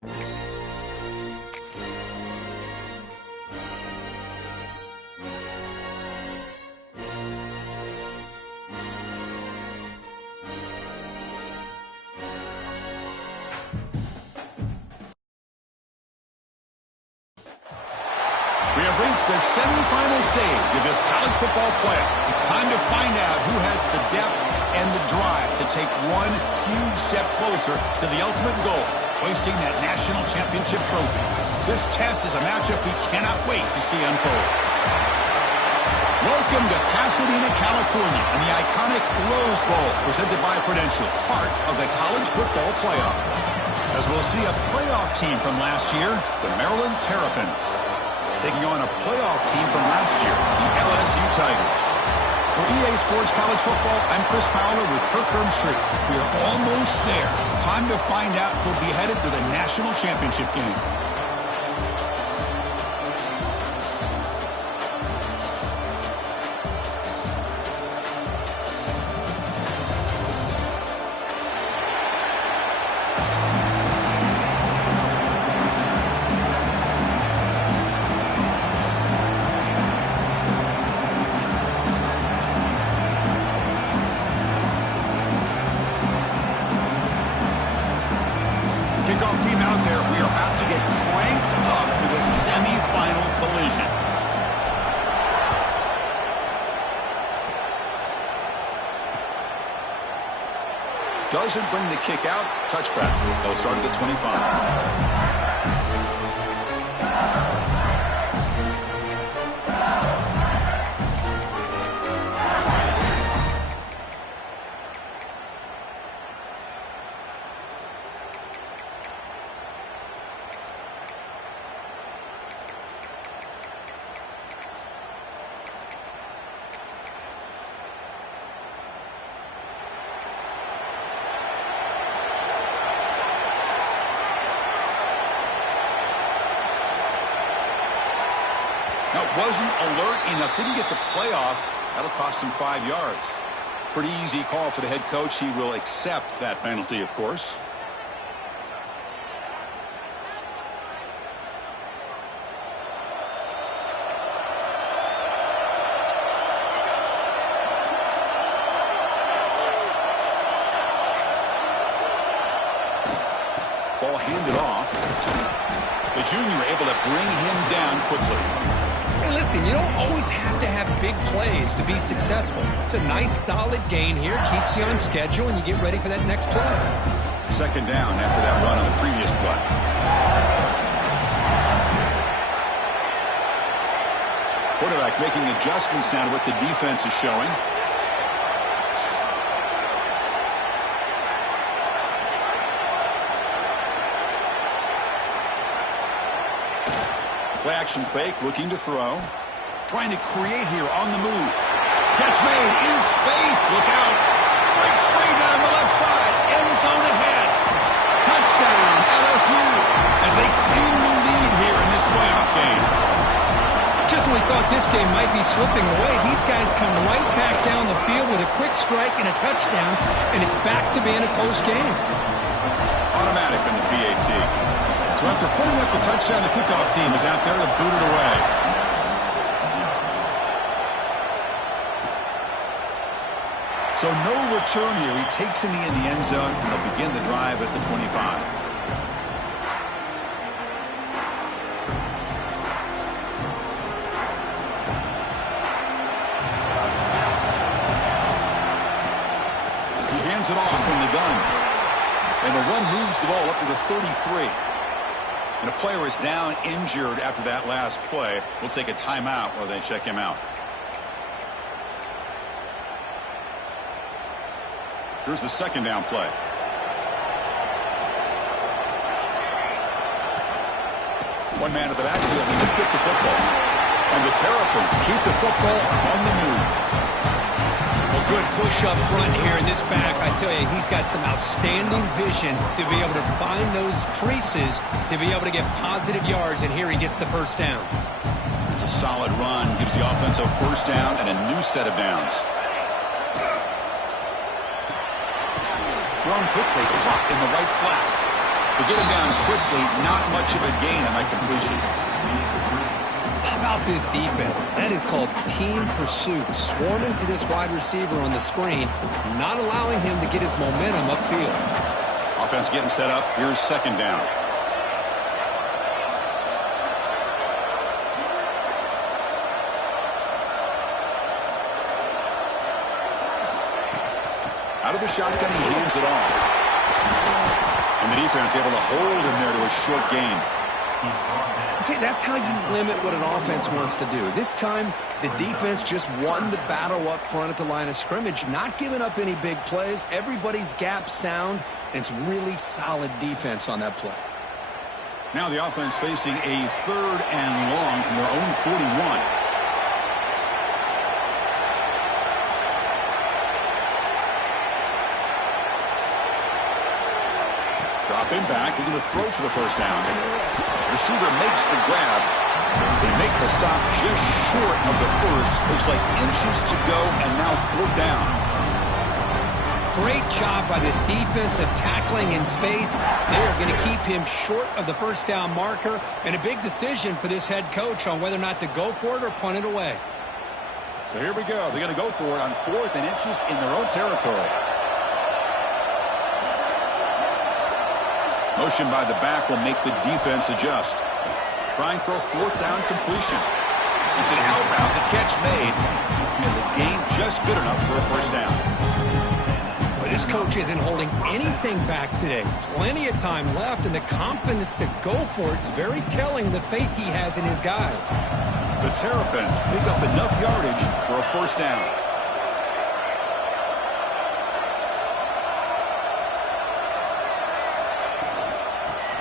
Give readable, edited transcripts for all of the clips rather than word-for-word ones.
We have reached the semifinal stage of this college football playoff. It's time to find out who has the depth and the drive to take one huge step closer to the ultimate goal, hoisting that national championship trophy. This test is a matchup we cannot wait to see unfold. Welcome to Pasadena, California, and the iconic Rose Bowl, presented by Prudential, part of the college football playoff. As we'll see a playoff team from last year, the Maryland Terrapins, taking on a playoff team from last year, the LSU Tigers. For EA Sports College Football, I'm Chris Fowler with Kirk Herbstreit. We are almost there. Time to find out who'll be headed to the national championship game. Kickoff team out there. We are about to get cranked up with a semifinal collision. Doesn't bring the kick out. Touchback. They'll start at the 25. Now, wasn't alert enough, didn't get the playoff. That'll cost him 5 yards. Pretty easy call for the head coach. He will accept that penalty, of course. Ball handed off. The junior able to bring him down quickly. Hey, listen, you don't always have to have big plays to be successful. It's a nice, solid gain here. Keeps you on schedule, and you get ready for that next play. Second down after that run on the previous play. Quarterback making adjustments now to what the defense is showing. Play action fake, looking to throw. Trying to create here on the move. Catch made in space. Look out. Breaks free down the left side. End zone ahead. Touchdown, LSU, as they claim the lead here in this playoff game. Just when we thought this game might be slipping away, these guys come right back down the field with a quick strike and a touchdown, and it's back to being a close game. Automatic on the PAT. So after putting up the touchdown, the kickoff team is out there to boot it away. So no return here. He takes in the end zone, and they'll begin the drive at the 25. He hands it off from the gun. And the run moves the ball up to the 33. And a player is down injured after that last play. We'll take a timeout while they check him out. Here's the second down play. One man at the backfield. He did get the football. And the Terrapins keep the football on the move. Well, good push up front here in this back. I tell you, he's got some outstanding vision to be able to find those creases, to be able to get positive yards, and here he gets the first down. It's a solid run. Gives the offense a first down and a new set of downs. Thrown quickly, caught in the right flat. To get him down quickly, not much of a gain on that completion. How about this defense? That is called team pursuit. Swarming to this wide receiver on the screen, not allowing him to get his momentum upfield. Offense getting set up. Here's second down. Out of the shotgun, he hands it off. And the defense able to hold him there to a short gain. See, that's how you limit what an offense wants to do. This time, the defense just won the battle up front at the line of scrimmage, not giving up any big plays. Everybody's gap sound, and it's really solid defense on that play. Now the offense facing a 3rd and long from their own 41. Dropping back, looking to throw for the first down. Receiver makes the grab. They make the stop just short of the first. Looks like inches to go, and now 4th down. Great job by this defensive tackling in space. They are going to keep him short of the first down marker, and a big decision for this head coach on whether or not to go for it or punt it away. So here we go. They're going to go for it on 4th and inches in their own territory. Motion by the back will make the defense adjust. Trying for a 4th down completion. It's an out route, the catch made, and the gain just good enough for a first down. Well, this coach isn't holding anything back today. Plenty of time left, and the confidence to go for it is very telling of the faith he has in his guys. The Terrapins pick up enough yardage for a first down.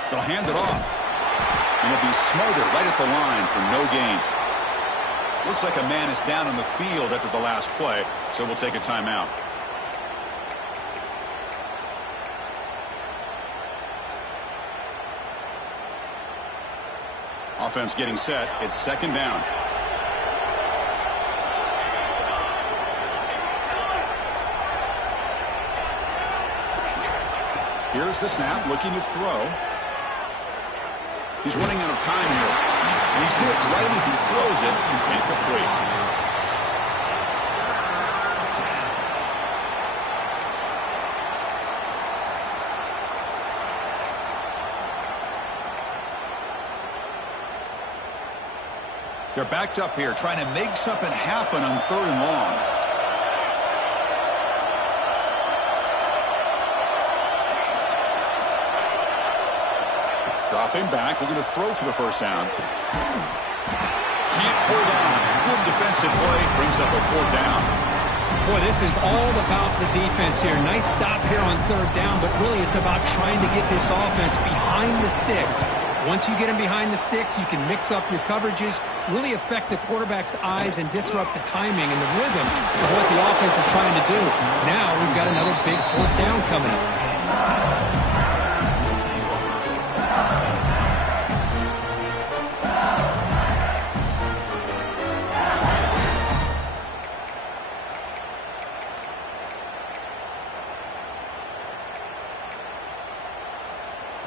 They'll hand it off. And it'll be Smothered right at the line for no gain. Looks like a man is down on the field after the last play, so we'll take a timeout. Offense getting set. It's second down. Here's the snap, looking to throw. He's running out of time here. And he's hit right as he throws it. Incomplete. They're backed up here, trying to make something happen on 3rd and long. Dropping back, looking to throw for the first down. Can't hold on. Good defensive play, brings up a 4th down. Boy, this is all about the defense here. Nice stop here on 3rd down, but really it's about trying to get this offense behind the sticks. Once you get them behind the sticks, you can mix up your coverages, really affect the quarterback's eyes and disrupt the timing and the rhythm of what the offense is trying to do. Now we've got another big 4th down coming up.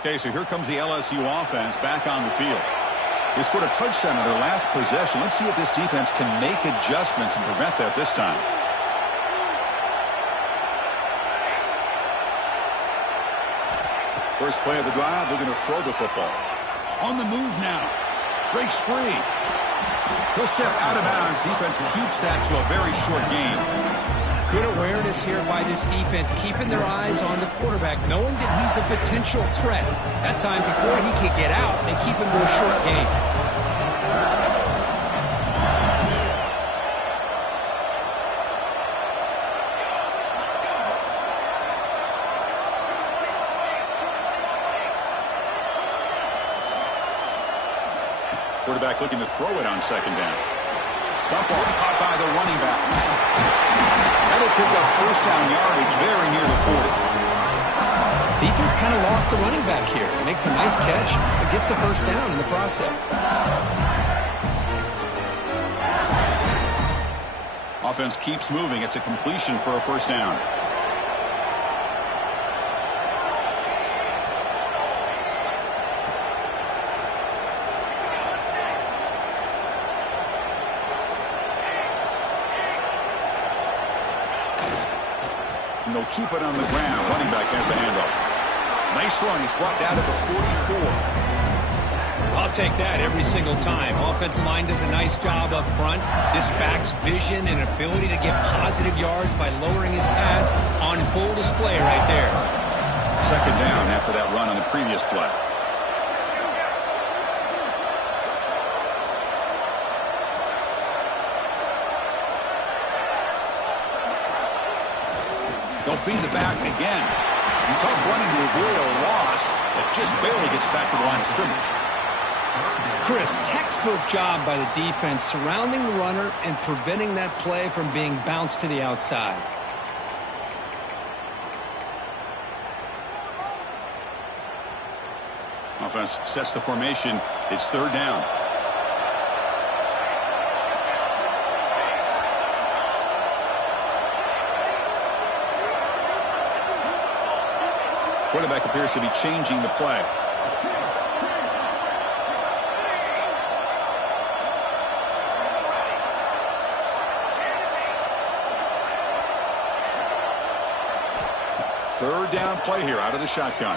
Okay, so here comes the LSU offense back on the field. They scored a touchdown in their last possession. Let's see if this defense can make adjustments and prevent that this time. First play of the drive, they're going to throw the football. On the move now. Breaks free. He'll step out of bounds. Defense keeps that to a very short gain. Good awareness here by this defense, keeping their eyes on the quarterback, knowing that he's a potential threat. That time before he could get out, they keep him to a short gain. Quarterback looking to throw it on second down. Dump off caught by the running back. That'll pick up first down yardage very near the 40. Defense kind of lost the running back here. Makes a nice catch, but gets the first down in the process. Offense keeps moving. It's a completion for a first down. And they'll keep it on the ground. Running back has the handoff. Nice run. He's brought down to the 44. I'll take that every single time. Offensive line does a nice job up front. This back's vision and ability to get positive yards by lowering his pads on full display right there. Second down after that run on the previous play. They'll feed the back again. And tough running to avoid a loss that just barely gets back to the line of scrimmage. Chris, textbook job by the defense surrounding the runner and preventing that play from being bounced to the outside. Offense sets the formation. It's third down. Quarterback appears to be changing the play. Third down play here out of the shotgun.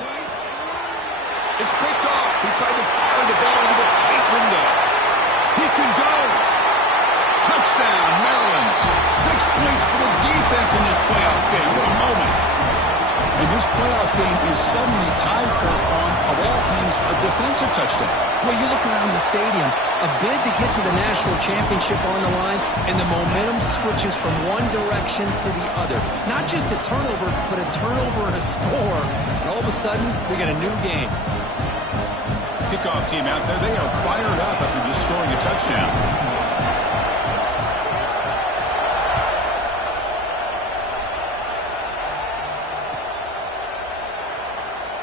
It's picked off. He tried to fire the ball into a tight window. He can go. Touchdown, Maryland. 6 points for the defense in this playoff game. What a moment. And this playoff game is suddenly tied, Kurt, on, of all things, a defensive touchdown. Boy, you look around the stadium, a bid to get to the national championship on the line, and the momentum switches from one direction to the other. Not just a turnover, but a turnover and a score. And all of a sudden, we got a new game. Kickoff team out there, they are fired up after just scoring a touchdown.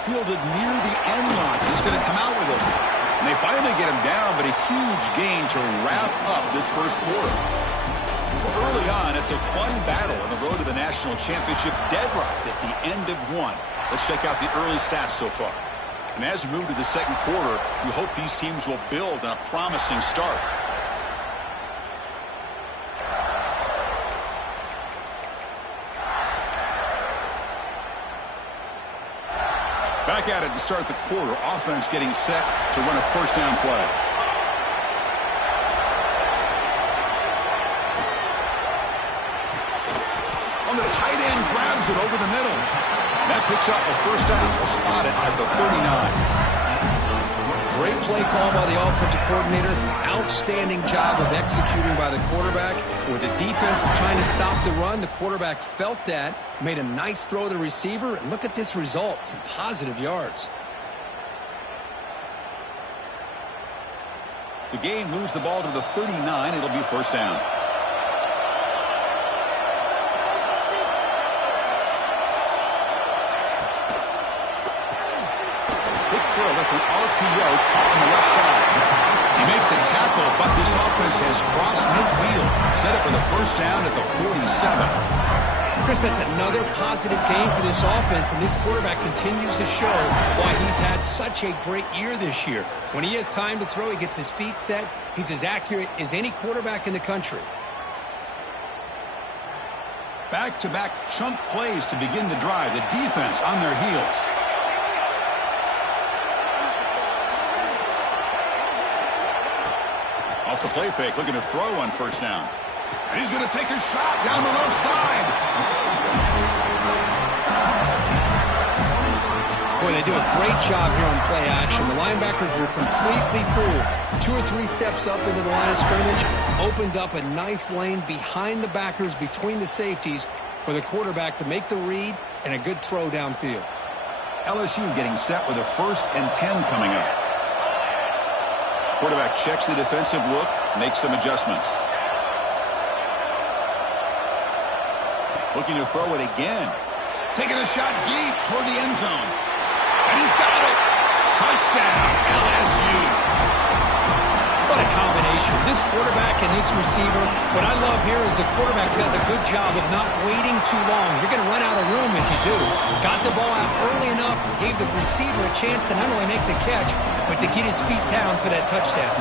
Fielded near the end line. He's going to come out with it. And they finally get him down, but a huge gain to wrap up this first quarter. Well, early on, it's a fun battle on the road to the national championship, deadlocked at the end of one. Let's check out the early stats so far. And as we move to the second quarter, we hope these teams will build on a promising start. Back at it to start the quarter. Offense getting set to run a first down play. On the tight end, grabs it over the middle. That picks up a first down. We'll spot it at the 39. Great play call by the offensive coordinator. Outstanding job of executing by the quarterback. With the defense trying to stop the run, the quarterback felt that, made a nice throw to the receiver, and look at this result, some positive yards. The game moves the ball to the 39. It'll be first down. Throw. That's an RPO caught on the left side. They make the tackle, but this offense has crossed midfield. Set up with a first down at the 47. Chris, that's another positive game for this offense, and this quarterback continues to show why he's had such a great year this year. When he has time to throw, he gets his feet set. He's as accurate as any quarterback in the country. Back-to-back chunk plays to begin the drive. The defense on their heels. Off the play fake, looking to throw on first down. And he's going to take a shot down the left side. Boy, they do a great job here on play action. The linebackers were completely fooled. 2 or 3 steps up into the line of scrimmage, opened up a nice lane behind the backers, between the safeties, for the quarterback to make the read and a good throw downfield. LSU getting set with a 1st and 10 coming up. Quarterback checks the defensive look, makes some adjustments. Looking to throw it again. Taking a shot deep toward the end zone. And he's got it. Touchdown, LSU. What a combination. This quarterback and this receiver. What I love here is the quarterback does a good job of not waiting too long. You're going to run out of room if you do. Got the ball out early enough, gave the receiver a chance to not only make the catch, but to get his feet down for that touchdown.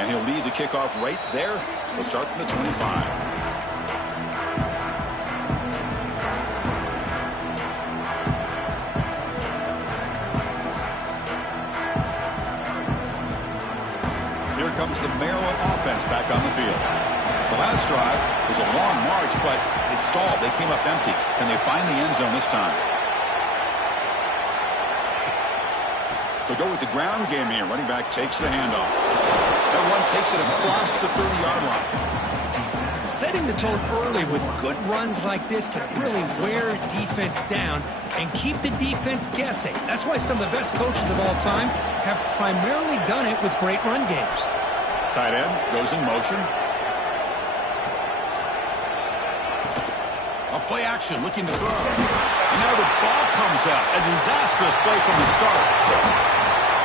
And he'll lead the kickoff right there. He'll start from the 25. Here comes the Maryland offense back on the field. The last drive was a long march, but it stalled. They came up empty. Can they find the end zone this time? They'll go with the ground game here. Running back takes the handoff. That one takes it across the 30-yard line. Setting the tone early with good runs like this can really wear defense down and keep the defense guessing. That's why some of the best coaches of all time have primarily done it with great run games. Tight end goes in motion. A play action, looking to throw. And now the ball comes out. A disastrous play from the start.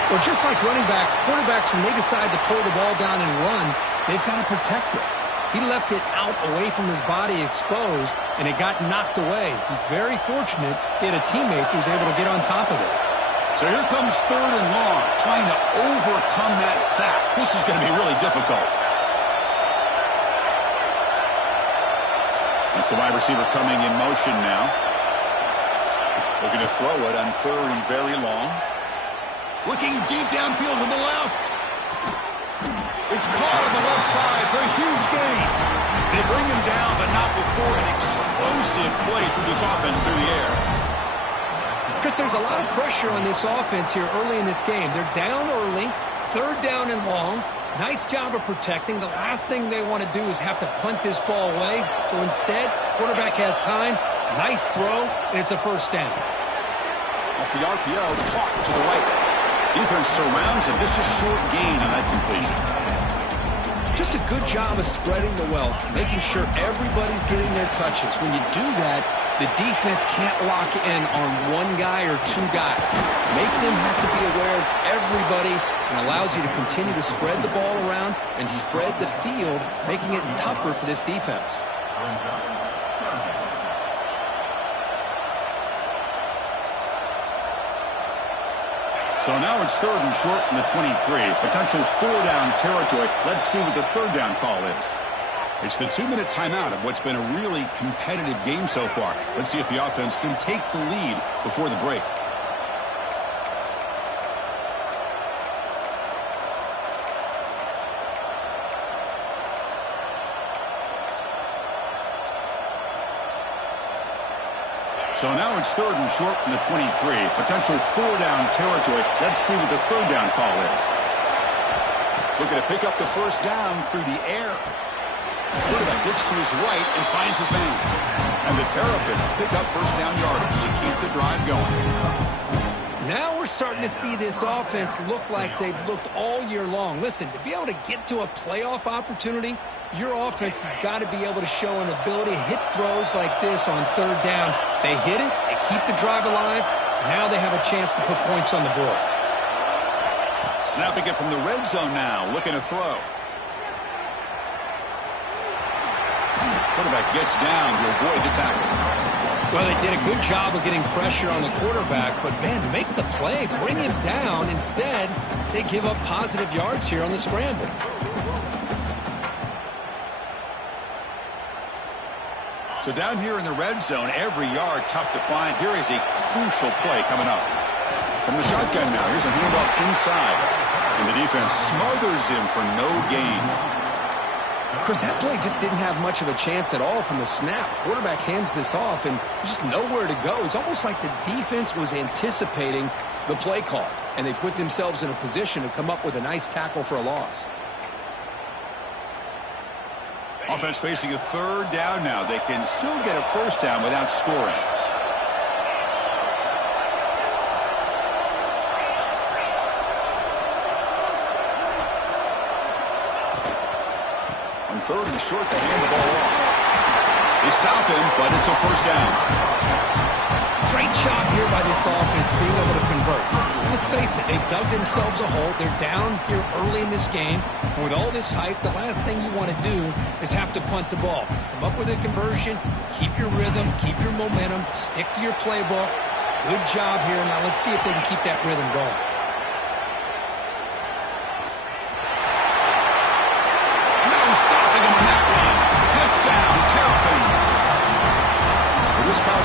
Well, just like running backs, quarterbacks, when they decide to pull the ball down and run, they've got to protect it. He left it out away from his body exposed, and it got knocked away. He's very fortunate he had a teammate who was able to get on top of it. So here comes 3rd and long, trying to overcome that sack. This is going to be really difficult. That's the wide receiver coming in motion now. Looking to throw it on 3rd and very long. Looking deep downfield to the left. It's caught on the left side for a huge gain. They bring him down, but not before an explosive play through this offense through the air. Chris, there's a lot of pressure on this offense here early in this game. They're down early, 3rd down and long. Nice job of protecting. The last thing they want to do is have to punt this ball away. So instead, quarterback has time. Nice throw, and it's a 1st down. Off the RPO, caught to the right. Defense surrounds him. Just a short gain on that completion. Just a good job of spreading the wealth, making sure everybody's getting their touches. When you do that, the defense can't lock in on one guy or two guys. Make them have to be aware of everybody, and allows you to continue to spread the ball around and spread the field, making it tougher for this defense. So now it's 3rd and short from the 23. Potential 4-down territory. Let's see what the 3rd down call is. It's the 2-minute timeout of what's been a really competitive game so far. Let's see if the offense can take the lead before the break. So now it's 3rd and short from the 23. Potential 4-down territory. Let's see what the 3rd down call is. Looking to pick up the 1st down through the air. Quarterback looks to his right and finds his man. And the Terrapins pick up 1st down yardage to keep the drive going. Now we're starting to see this offense look like they've looked all year long. Listen, to be able to get to a playoff opportunity, your offense has got to be able to show an ability to hit throws like this on 3rd down. They hit it, they keep the drive alive. Now they have a chance to put points on the board. Snapping it from the red zone now, looking to throw. Quarterback gets down to avoid the tackle. Well, they did a good job of getting pressure on the quarterback, but, man, make the play, bring him down. Instead, they give up positive yards here on the scramble. So down here in the red zone, every yard tough to find. Here is a crucial play coming up. From the shotgun now, here's a handoff inside. And the defense smothers him for no gain. Chris, that play just didn't have much of a chance at all from the snap. Quarterback hands this off, and there's just nowhere to go. It's almost like the defense was anticipating the play call, and they put themselves in a position to come up with a nice tackle for a loss. Offense facing a 3rd down now. They can still get a 1st down without scoring. On 3rd and short, they hand the ball off. They stop him, but it's a 1st down. Great job here by this offense being able to convert. Let's face it, they've dug themselves a hole. They're down here early in this game. And with all this hype, the last thing you want to do is have to punt the ball. Come up with a conversion, keep your rhythm, keep your momentum, stick to your playbook. Good job here. Now let's see if they can keep that rhythm going.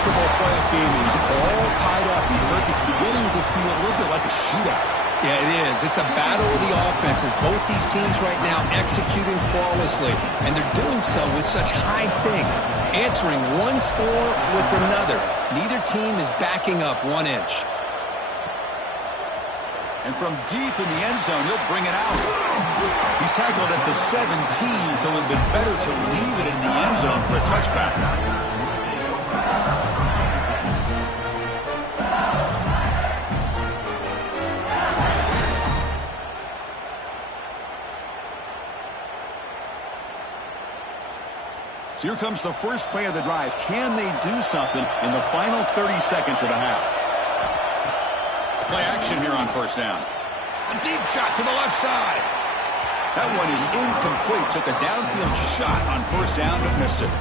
college football playoff game is all tied up. It's beginning to feel a little bit like a shootout. Yeah, it is. It's a battle of the offenses. Both these teams right now executing flawlessly, and they're doing so with such high stakes, answering one score with another. Neither team is backing up 1 inch. And from deep in the end zone, he'll bring it out. He's tackled at the 17, so it would have been better to leave it in the end zone for a touchback. So here comes the first play of the drive. Can they do something in the final 30 seconds of the half? Play action here on first down. A deep shot to the left side. That one is incomplete. Took a downfield shot on first down, but missed it.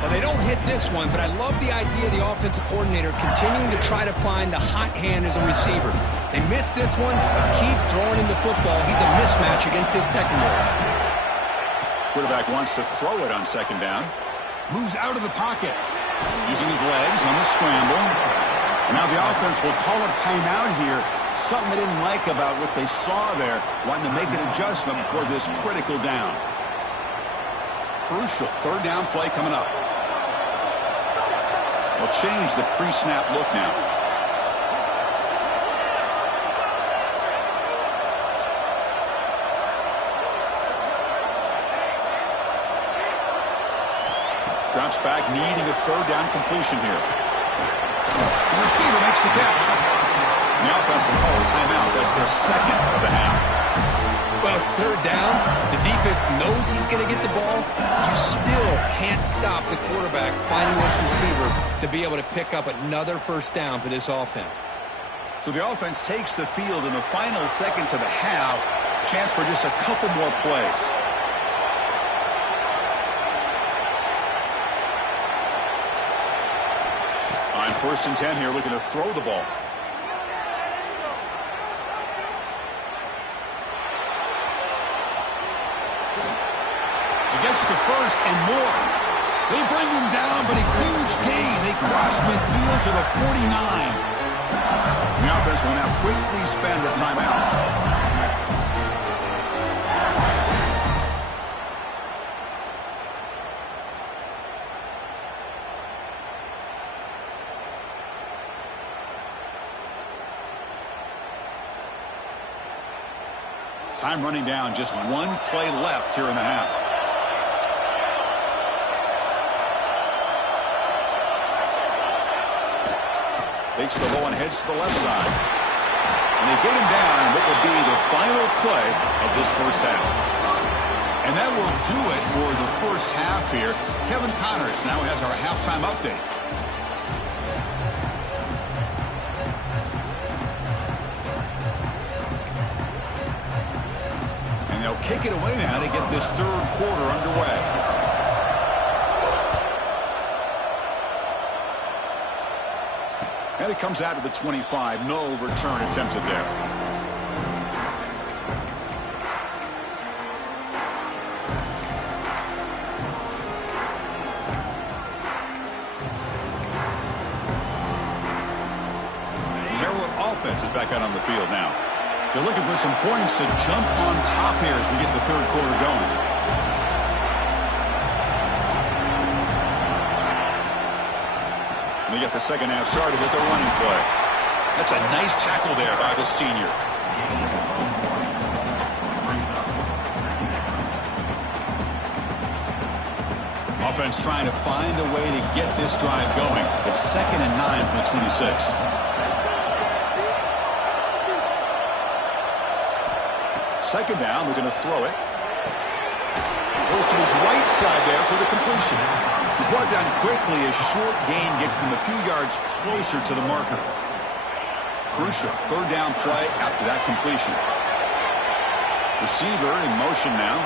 Well, they don't hit this one, but I love the idea of the offensive coordinator continuing to try to find the hot hand as a receiver. They missed this one, but keep throwing him the football. He's a mismatch against his secondary. Quarterback wants to throw it on second down. Moves out of the pocket. Using his legs on the scramble. And now the offense will call a timeout here. Something they didn't like about what they saw there. Wanting to make an adjustment before this critical down. Crucial third down play coming up. They'll change the pre-snap look now. Drops back, needing a third down completion here. The receiver makes the catch. And the offense will call a timeout. That's their second of the half. Well, it's third down. The defense knows he's going to get the ball. You still can't stop the quarterback finding this receiver to be able to pick up another first down for this offense. So the offense takes the field in the final seconds of the half. Chance for just a couple more plays. First and 10 here, looking to throw the ball. He gets the first and more. They bring him down, but a huge gain. They cross midfield to the 49. The offense will now quickly spend a timeout. Time running down, just one play left here in the half. Takes the ball and heads to the left side. And they get him down in what will be the final play of this first half. And that will do it for the first half here. Kevin Connors now has our halftime update. They'll kick it away now to get this third quarter underway. And it comes out of the 25. No return attempted there. The Maryland offense is back out on the field now. They're looking for some points to jump on top here as we get the third quarter going. And they get the second half started with their running play. That's a nice tackle there by the senior. Offense trying to find a way to get this drive going. It's 2nd and 9 from the 26. Second down, we're going to throw it. Goes to his right side there for the completion. He's brought down quickly. A short gain gets them a few yards closer to the marker. Crucial third down play after that completion. Receiver in motion now.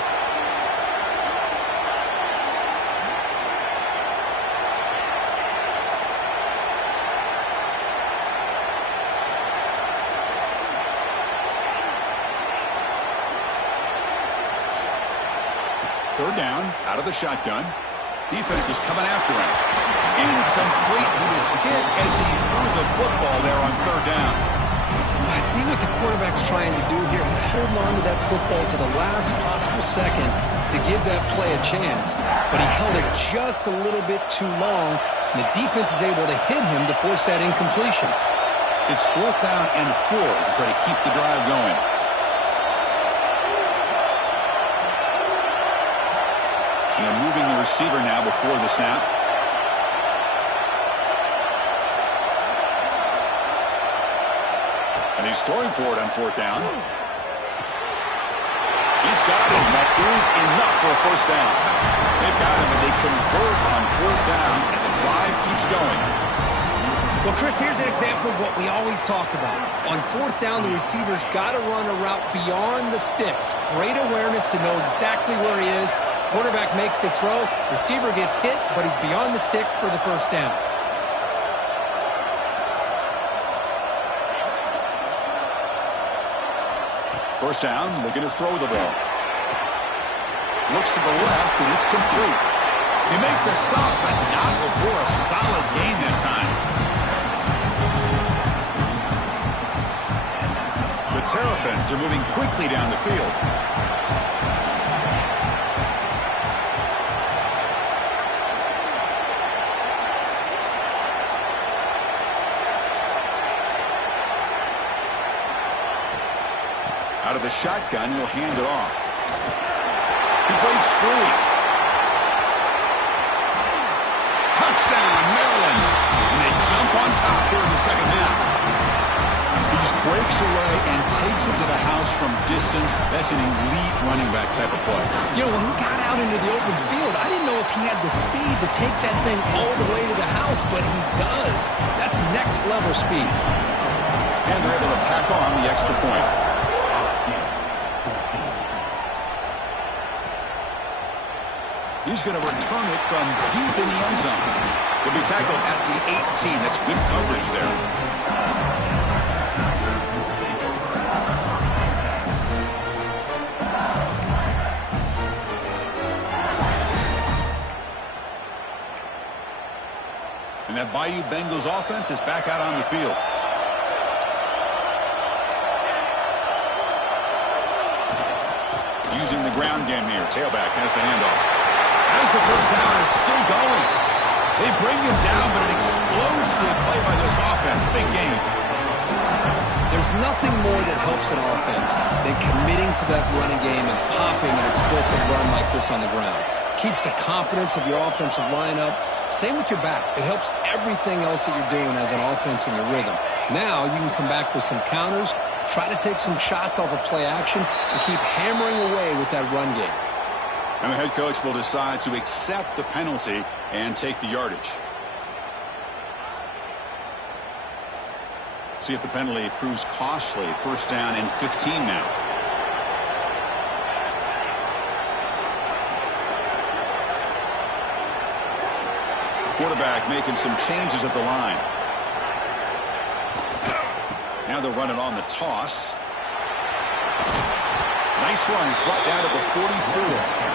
Third down, out of the shotgun. Defense is coming after him. Incomplete. He was hit as he threw the football there on third down. I see what the quarterback's trying to do here. He's holding on to that football to the last possible second to give that play a chance. But he held it just a little bit too long, and the defense is able to hit him to force that incompletion. It's 4th down and 4 to try to keep the drive going. And they're moving the receiver now before the snap. And he's throwing for it on 4th down. He's got him. That is enough for a first down. They've got him, and they convert on 4th down, and the drive keeps going. Well, Chris, here's an example of what we always talk about. On 4th down, the receiver's got to run a route beyond the sticks. Great awareness to know exactly where he is. Quarterback makes the throw. Receiver gets hit, but he's beyond the sticks for the first down. First down, looking to throw the ball. Looks to the left, and it's complete. They make the stop, but not before a solid gain that time. The Terrapins are moving quickly down the field. Out of the shotgun, he'll hand it off. He breaks free. Touchdown, Maryland. And they jump on top here in the second half. He just breaks away and takes it to the house from distance. That's an elite running back type of play. You know, when he got out into the open field, I didn't know if he had the speed to take that thing all the way to the house, but he does. That's next level speed. And they're able to tack on the extra point. He's going to return it from deep in the end zone. He'll be tackled at the 18. That's good coverage there. And that Bayou Bengals offense is back out on the field. Using the ground game here. Tailback has the handoff. As the first down is still going. They bring him down, but an explosive play by this offense. Big game. There's nothing more that helps an offense than committing to that running game and popping an explosive run like this on the ground. Keeps the confidence of your offensive lineup. Same with your back. It helps everything else that you're doing as an offense in your rhythm. Now you can come back with some counters, try to take some shots off of play action, and keep hammering away with that run game. And the head coach will decide to accept the penalty and take the yardage. See if the penalty proves costly. First down and 15 now. Quarterback making some changes at the line. Now they're running on the toss. Nice run. He's brought down to the 44.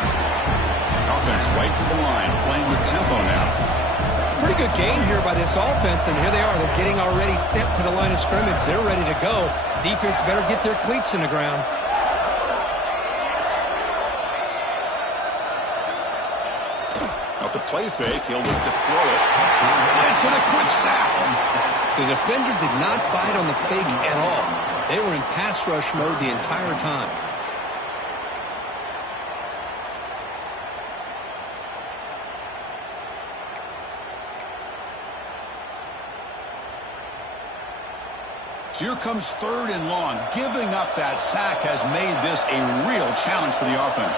Offense right to the line, playing with tempo now. Pretty good game here by this offense, and here they are. They're getting already sent to the line of scrimmage. They're ready to go. Defense better get their cleats in the ground. Off the play fake, he'll look to throw it. It's in a quick sack. The defender did not bite on the fake at all. They were in pass rush mode the entire time. So here comes 3rd and long. Giving up that sack has made this a real challenge for the offense.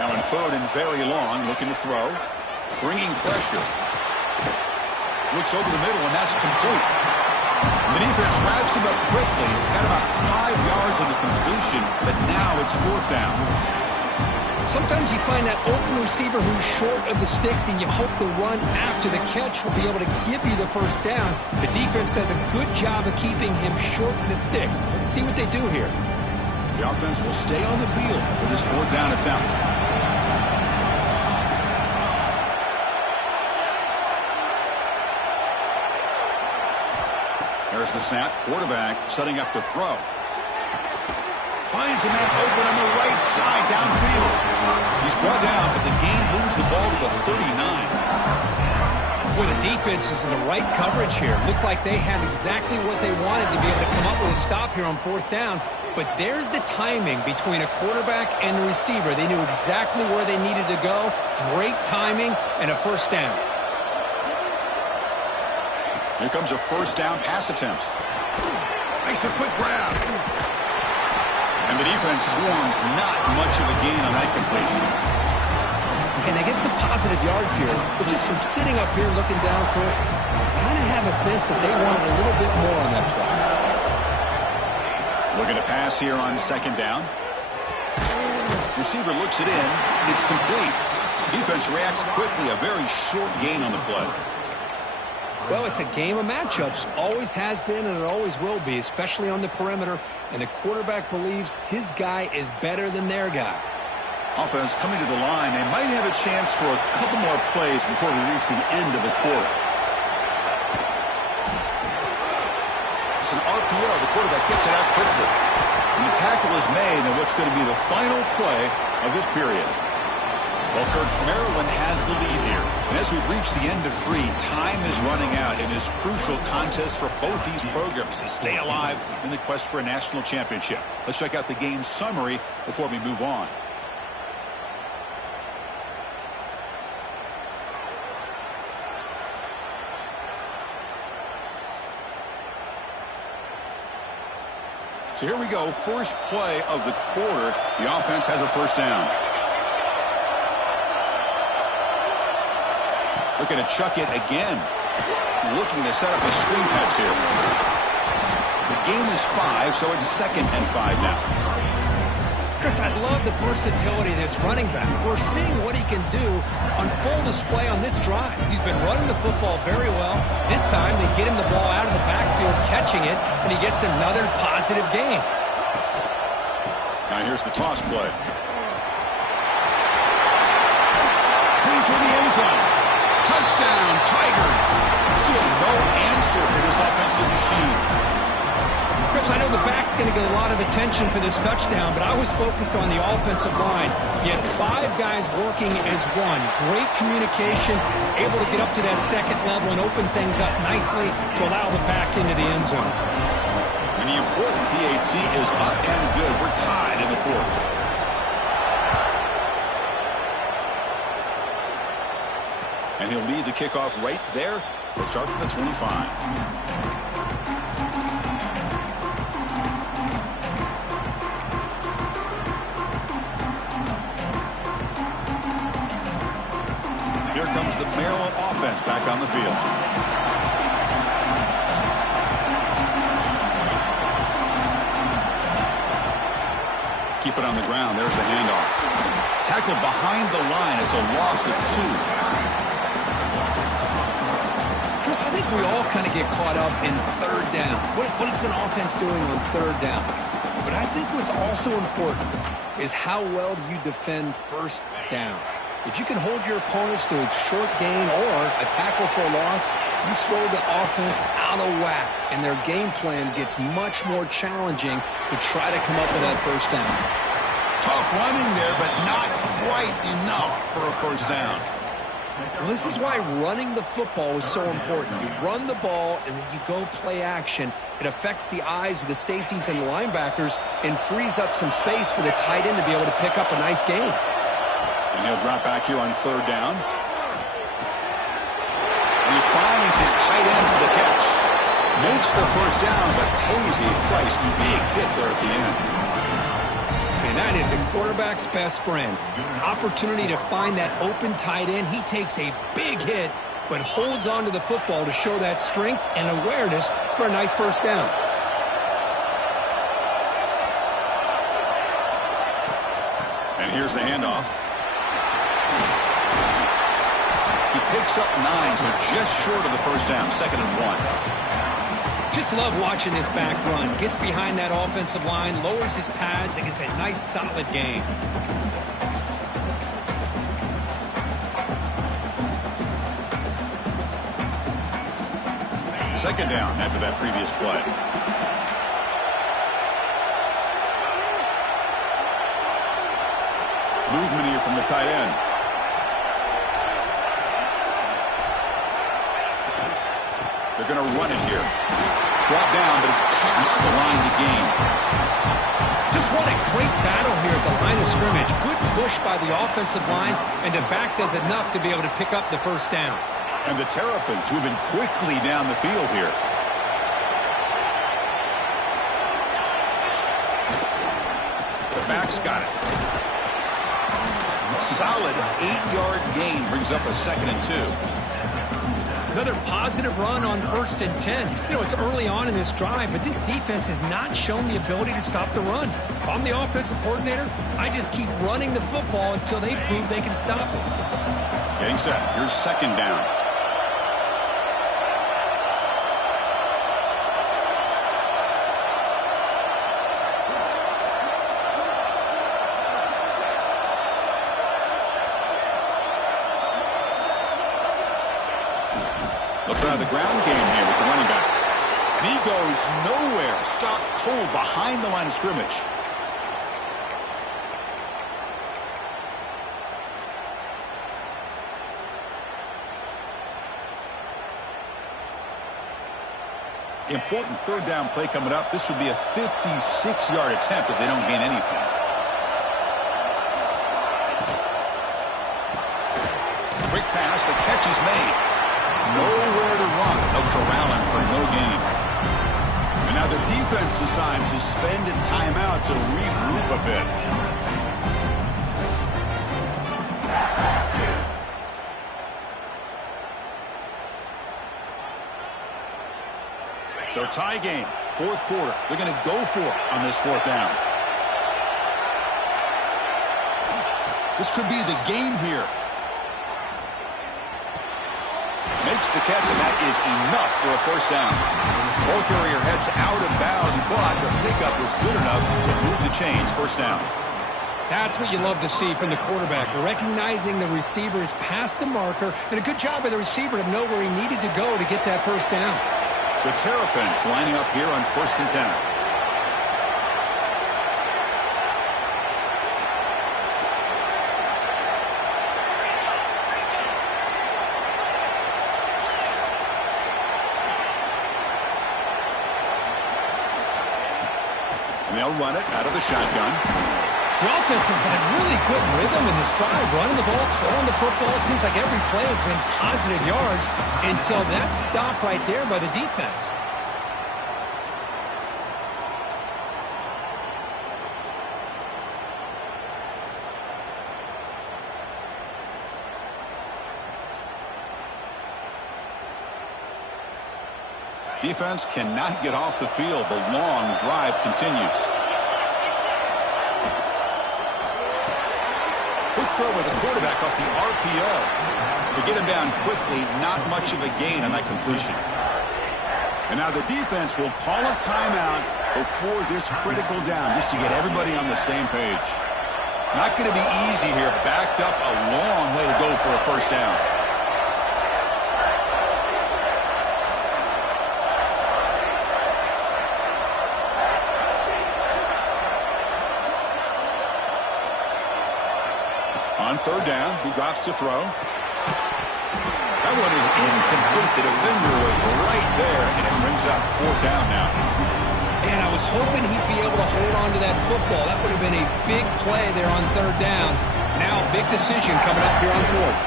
Now in 3rd and very long, looking to throw. Bringing pressure. Looks over the middle, and that's complete. The defense wraps him up quickly. Got about 5 yards on the completion, but now it's 4th down. Sometimes you find that open receiver who's short of the sticks, and you hope the run after the catch will be able to give you the first down. The defense does a good job of keeping him short of the sticks. Let's see what they do here. The offense will stay on the field for this 4th down attempt. There's the snap. Quarterback setting up to throw. Finds a man open on the right side downfield. He's brought down, but the game moves the ball to the 39. Well, the defense is in the right coverage here. Looked like they had exactly what they wanted to be able to come up with a stop here on 4th down. But there's the timing between a quarterback and the receiver. They knew exactly where they needed to go. Great timing and a first down. Here comes a first down pass attempt. Makes a quick grab. And the defense swarms, not much of a gain on that completion. And they get some positive yards here. But just from sitting up here looking down, Chris, I kind of have a sense that they wanted a little bit more on that play. Looking to pass here on 2nd down. Receiver looks it in. It's complete. Defense reacts quickly. A very short gain on the play. Well, it's a game of matchups. Always has been, and it always will be, especially on the perimeter. And the quarterback believes his guy is better than their guy. Offense coming to the line. They might have a chance for a couple more plays before we reach the end of the quarter. It's an RPO. The quarterback gets it out quickly. And the tackle is made in what's going to be the final play of this period. Well, Kirk, Maryland has the lead here. And as we reach the end of 3, time is running out in this crucial contest for both these programs to stay alive in the quest for a national championship. Let's check out the game summary before we move on. So here we go. First play of the quarter. The offense has a first down. Looking to chuck it again. Looking to set up a screen pass here. The game is 5, so it's 2nd and 5 now. Chris, I love the versatility of this running back. We're seeing what he can do on full display on this drive. He's been running the football very well. This time, they get him the ball out of the backfield, catching it, and he gets another positive gain. Now here's the toss play. Clean toward the end zone. Touchdown, Tigers. Still no answer for this offensive machine. Chris, I know the back's going to get a lot of attention for this touchdown, but I was focused on the offensive line. You had 5 guys working as one. Great communication, able to get up to that 2nd level and open things up nicely to allow the back into the end zone. And the important PAT is up and good. We're tied in the 4th. And he'll lead the kickoff right there. We'll start from the 25. Here comes the Maryland offense back on the field. Keep it on the ground. There's the handoff. Tackled behind the line. It's a loss of 2. Chris, I think we all kind of get caught up in 3rd down. What is an offense doing on 3rd down? But I think what's also important is how well do you defend 1st down. If you can hold your opponents to a short gain or a tackle for a loss, you throw the offense out of whack, and their game plan gets much more challenging to try to come up with that 1st down. Tough running there, but not quite enough for a 1st down. Well, this is why running the football is so important. You run the ball, and then you go play action. It affects the eyes of the safeties and the linebackers and frees up some space for the tight end to be able to pick up a nice gain. And he'll drop back here on 3rd down. And he finds his tight end for the catch. Makes the 1st down, but pays a price. Big hit there at the end. And that is a quarterback's best friend. Opportunity to find that open tight end. He takes a big hit, but holds on to the football to show that strength and awareness for a nice 1st down. And here's the handoff. He picks up 9, so just short of the first down, 2nd and 1. Just love watching this back run. Gets behind that offensive line, lowers his pads, and gets a nice solid gain. Second down after that previous play. Movement here from the tight end. They're going to run it here. Brought down, but it's past the line to gain. Just what a great battle here at the line of scrimmage. Good push by the offensive line, and the back does enough to be able to pick up the first down. And the Terrapins moving quickly down the field here. The back's got it. Solid 8-yard gain brings up a 2nd and 2. Another positive run on 1st and 10. You know, it's early on in this drive, but this defense has not shown the ability to stop the run. If I'm the offensive coordinator, I just keep running the football until they prove they can stop it. Getting set. Here's 2nd down. They'll try the ground game here with the running back. And he goes nowhere. Stopped cold behind the line of scrimmage. Important 3rd down play coming up. This would be a 56-yard attempt if they don't gain anything. Quick pass. The catch is made. Nowhere to run. No corralling for no gain. And now the defense decides to spend a timeout to regroup a bit. So tie game, 4th quarter. They're going to go for it on this 4th down. This could be the game here. Makes the catch, and that is enough for a 1st down. Ball carrier heads out of bounds, but the pickup was good enough to move the chains. 1st down. That's what you love to see from the quarterback, recognizing the receivers past the marker, and a good job by the receiver to know where he needed to go to get that 1st down. The Terrapins lining up here on 1st and 10. They'll run it out of the shotgun. The offense has had really good rhythm in this drive, running the ball, throwing the football. It seems like every play has been positive yards until that stop right there by the defense. Defense cannot get off the field. The long drive continues. Quick throw by the quarterback off the RPO. To get him down quickly, not much of a gain on that completion. And now the defense will call a timeout before this critical down just to get everybody on the same page. Not going to be easy here. Backed up a long way to go for a 1st down. On 3rd down, he drops to throw. That one is incomplete. The defender was right there, and it brings up 4th down now. And I was hoping he'd be able to hold on to that football. That would have been a big play there on 3rd down. Now, big decision coming up here on 4th.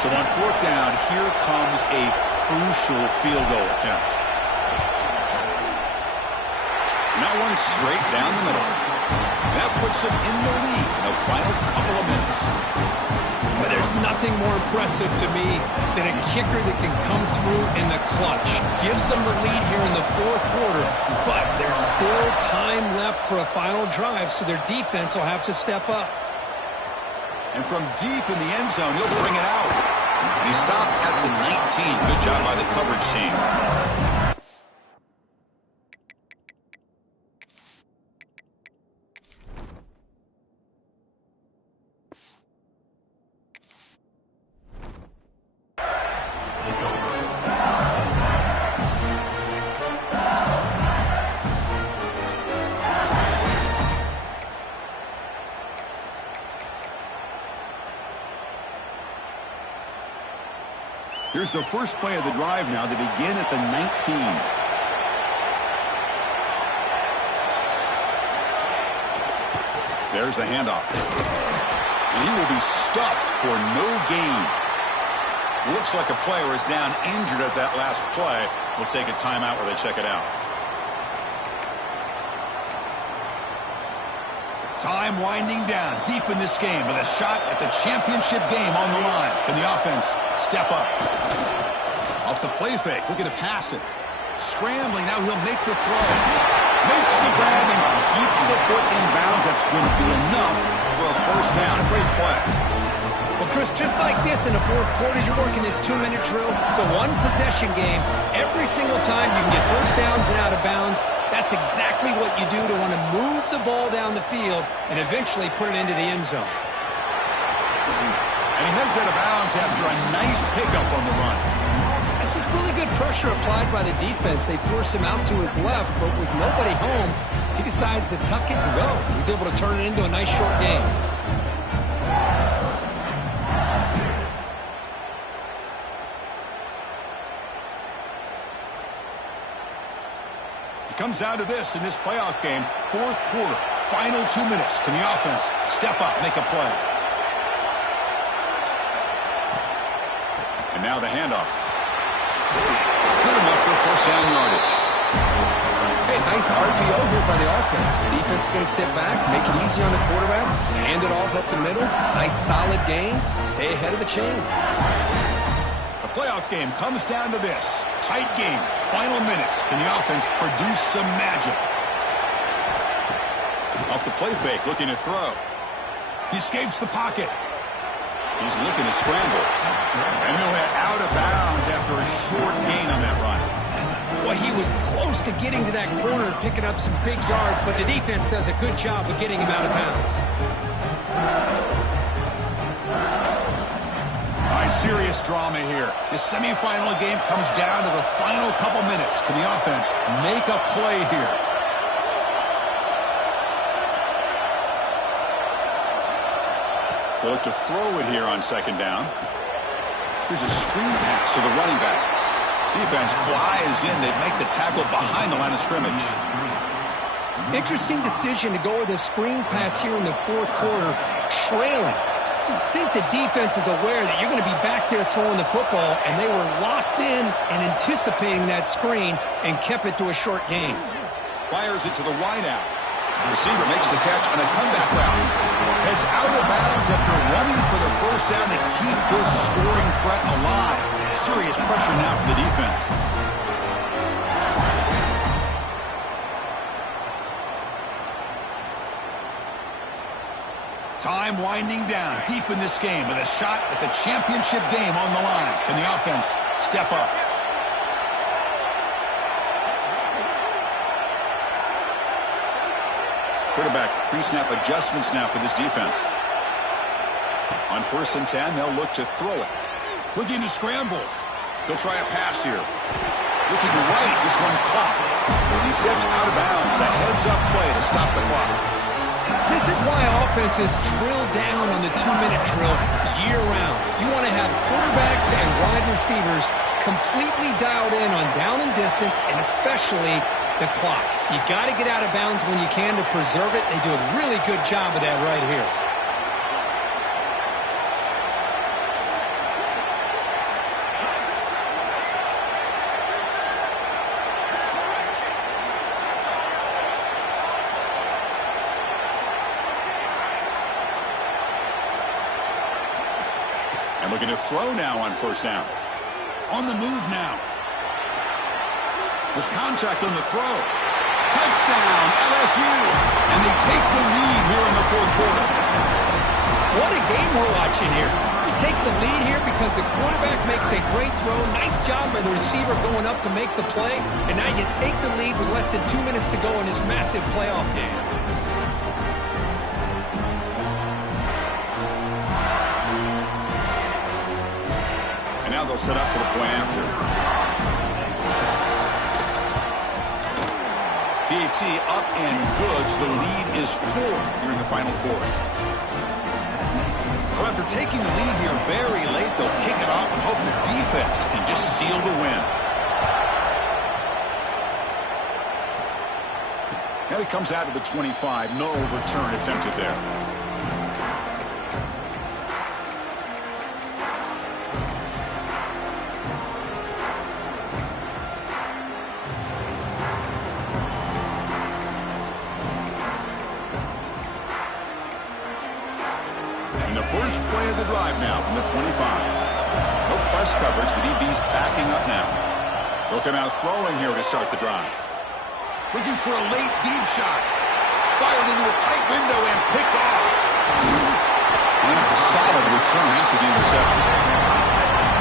So on 4th down, here comes a crucial field goal attempt. And that one straight down the middle. That puts them in the lead in the final couple of minutes. Well, there's nothing more impressive to me than a kicker that can come through in the clutch. Gives them the lead here in the 4th quarter, but there's still time left for a final drive, so their defense will have to step up. And from deep in the end zone, he'll bring it out. And he stopped at the 19. Good job by the coverage team. Here's the first play of the drive now. They begin at the 19. There's the handoff. And he will be stuffed for no gain. Looks like a player is down injured at that last play. We'll take a timeout where they check it out. Time winding down deep in this game with a shot at the championship game on the line. Can the offense step up? Off the play fake, looking to pass it. Scrambling, now he'll make the throw. Makes the grab and keeps the foot in bounds. That's going to be enough for a first down. A great play. Well, Chris, just like this in the fourth quarter, you're working this 2-minute drill. It's a one-possession game. Every single time you can get first downs and out of bounds. That's exactly what you do to want to move the ball down the field and eventually put it into the end zone. And he heads out of bounds after a nice pickup on the run. This is really good pressure applied by the defense. They force him out to his left, but with nobody home, he decides to tuck it and go. He's able to turn it into a nice short game. Comes down to this in this playoff game. Fourth quarter, final 2 minutes. Can the offense step up, make a play? And now the handoff. Good enough for first down yardage. Hey, nice RPO here by the offense. The defense is going to sit back, make it easy on the quarterback, hand it off up the middle. Nice solid gain. Stay ahead of the chains. The playoff game comes down to this. Tight game. Final minutes. Can the offense produce some magic? Off the play fake, looking to throw. He escapes the pocket. He's looking to scramble. And he'll head out of bounds after a short gain on that run. Well, he was close to getting to that corner and picking up some big yards, but the defense does a good job of getting him out of bounds. Serious drama here. The semifinal game comes down to the final couple minutes. Can the offense make a play here? They'll look to throw it here on second down. Here's a screen pass to the running back. Defense flies in. They make the tackle behind the line of scrimmage. Interesting decision to go with a screen pass here in the fourth quarter, trailing. I think the defense is aware that you're going to be back there throwing the football, and they were locked in and anticipating that screen and kept it to a short gain. Fires it to the wideout. The receiver makes the catch on a comeback route. Heads out of bounds after running for the first down to keep this scoring threat alive. Serious pressure now for the defense. Time winding down deep in this game with a shot at the championship game on the line. Can the offense step up? Quarterback pre-snap adjustments now for this defense. On 1st and 10, they'll look to throw it. Looking to scramble. They'll try a pass here. Looking right, this one caught. He steps out of bounds. A heads-up play to stop the clock. This is why offenses drill down on the 2-minute drill year-round. You want to have quarterbacks and wide receivers completely dialed in on down and distance, and especially the clock. You got to get out of bounds when you can to preserve it. They do a really good job of that right here. Looking to throw now on 1st down. On the move now. There's contact on the throw. Touchdown, LSU. And they take the lead here in the fourth quarter. What a game we're watching here. You take the lead here because the quarterback makes a great throw. Nice job by the receiver going up to make the play. And now you take the lead with less than 2 minutes to go in this massive playoff game. And now they'll set up for the point after. PAT up and good. So the lead is 4 here in the final quarter. So after taking the lead here very late, they'll kick it off and hope the defense can just seal the win. And it comes out to the 25. No return attempted there. And the first play of the drive now from the 25. No press coverage. The DB's backing up now. They'll come out throwing here to start the drive. Looking for a late deep shot. Fired into a tight window and picked off. And it's a solid return after the interception.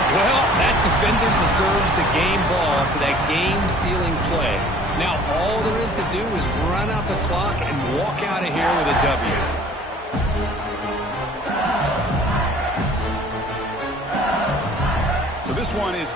Well, that defender deserves the game ball for that game-sealing play. Now all there is to do is run out the clock and walk out of here with a W. So this one is